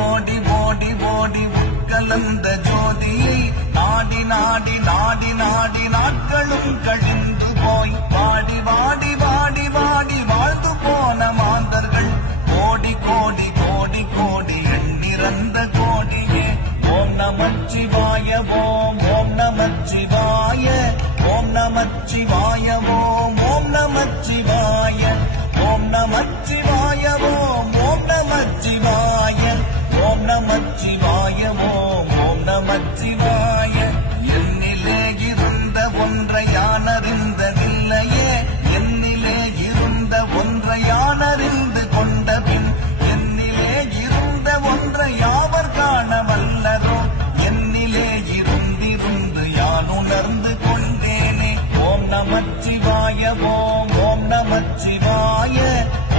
ஓடி ஓடி ஓடி உட்கலந்த ஜோதியை நாடி நாடி நாடி நாடி நாட்களும் கழிந்து போய் வாடி வாடி வாடி வாடி வாழ்ந்து போன மாந்தர்கள் கோடி கோடி கோடி கோடி எண்ணிறந்த கோடியே ஓம் நமச்சிவாய ஓம் ஓம் நமச்சிவாய ஓம் நமச்சிவாய ஓம் ஓம் நமச்சிவாய ஓம் நமச்சிவாய ஓம் ஓம் நமச்சிவாய ஓம் நமச்சிவாய ஓம் ஓம் நமச்சிவாய என்னிலே இருந்த ஒன்றை யானறிந்ததில்லையே என்னிலே இருந்த ஒன்றை யானறிந்து கொண்ட பின் என்னிலே இருந்த ஒன்றை யாவர் காண வல்லரோ என்னிலே இருந்திருந்து யான் உணர்ந்து கொண்டேனே ஓம் நமச்சிவாய ஓம் ஓம் நமச்சிவாய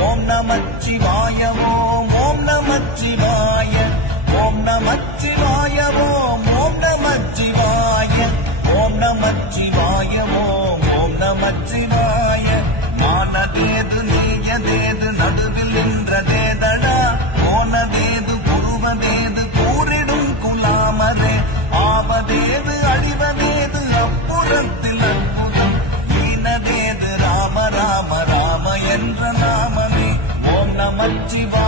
ஓம் நமச்சிவாய ஓம் ஓம் நமச்சிவாய ஓம் நமச்சிவாய ஓம் ஓம் நமச்சிவாய ஓம் நமச்சிவாய ஓம் ஓம் நமச்சிவாய மானதேது நீயதேது நடுவில் நின்றதேதடா போனதேது புருவதேது கூறிடும் குலாமரே ஆவதேது அழிவதேது அப்புறத்தில் அற்புதம் ஈனதேது ராம ராம ராம என்ற நாமமே ஓம் நமச்சிவாய